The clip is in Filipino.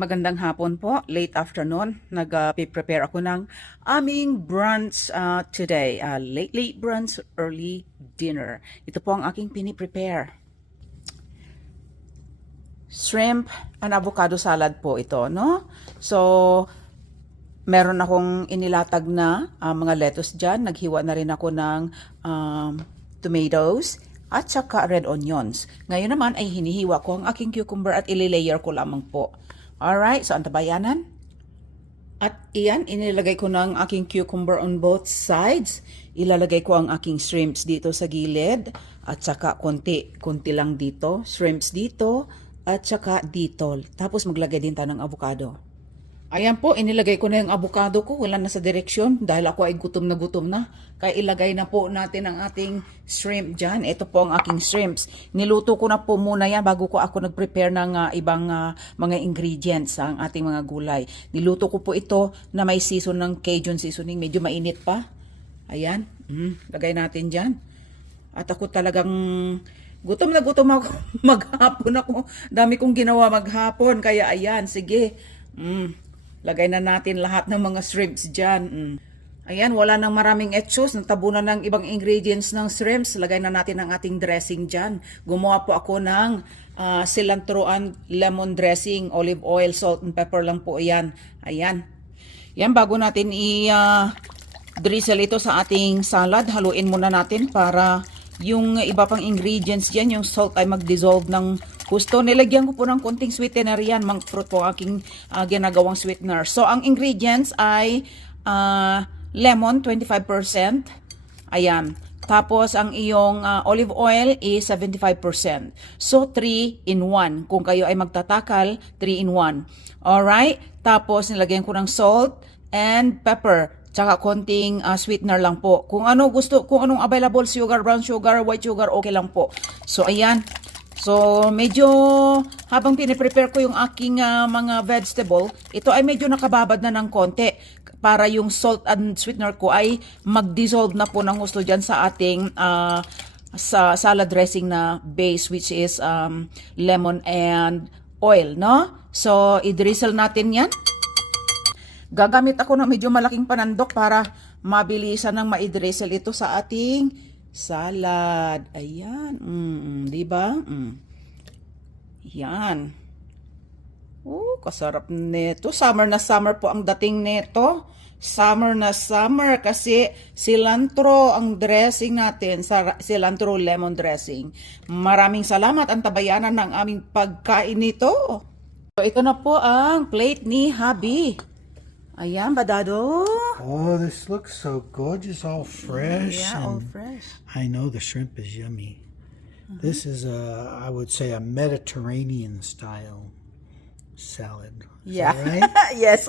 Magandang hapon po, late afternoon. Nag-prepare ako ng aming brunch today. Late brunch, early dinner. Ito po ang aking piniprepare. Shrimp and avocado salad po ito, no? So, meron akong inilatag na mga lettuce dyan. Naghiwa na rin ako ng tomatoes at saka red onions. Ngayon naman ay hinihiwa ko ang aking cucumber at ililayer ko lamang po. Alright, so antabayanan. At iyan, inilagay ko ng aking cucumber on both sides. Ilalagay ko ang aking shrimps dito sa gilid. At saka konti lang dito. Shrimps dito. At saka dito. Tapos maglagay din tayo ng avocado. Ayan po, inilagay ko na yung avocado ko. Wala na sa direksyon dahil ako ay gutom na. Kaya ilagay na po natin ang ating shrimp dyan. Ito po ang aking shrimps. Niluto ko na po muna yan bago ko ako nag-prepare ng ibang mga ingredients ang ating mga gulay. Niluto ko po ito na may season ng Cajun seasoning. Medyo mainit pa. Ayan. Lagay natin dyan. At ako talagang gutom na gutom ako. Maghapon ako. Dami kong ginawa maghapon. Kaya ayan, sige. Lagay na natin lahat ng mga shrimps dyan. Ayan, wala nang maraming etchos. Natabunan ng ibang ingredients ng shrimps. Lagay na natin ang ating dressing dyan. Gumawa po ako ng cilantro and lemon dressing. Olive oil, salt and pepper lang po yan. Ayan. Yan, bago natin i-drizzle ito sa ating salad, haluin muna natin para yung iba pang ingredients dyan, yung salt ay mag-dissolve ng gusto. Nilagyan ko po ng konting sweetener yan. Monk fruit po aking ginagawang sweetener. So, ang ingredients ay lemon, 25%. Ayan. Tapos, ang iyong olive oil is 75%. So, 3 in 1. Kung kayo ay magtatakal, 3 in 1. Alright? Tapos, nilagyan ko ng salt and pepper. Tsaka konting sweetener lang po. Kung ano gusto, kung anong available, sugar, brown sugar, white sugar, okay lang po. So, ayan. So, medyo habang piniprepare ko yung aking mga vegetable, ito ay medyo nakababad na ng konti para yung salt and sweetener ko ay mag-dissolve na po ng gusto dyan sa ating sa salad dressing na base, which is lemon and oil, no? So, i-drizzle natin yan. Gagamit ako ng medyo malaking panandok para mabilisan ng ma-drizzle ito sa ating salad. Ayan. Di ba? Yan. Kasarap nito. Summer na summer po ang dating nito. Summer na summer kasi cilantro ang dressing natin. Cilantro lemon dressing. Maraming salamat ang tabayanan ng aming pagkain nito. So, ito na po ang plate ni Habi. Ayan, badado. Oh, this looks so gorgeous, all fresh. Yeah, all fresh. I know the shrimp is yummy. This is I would say a Mediterranean style salad. Is that right? Yes.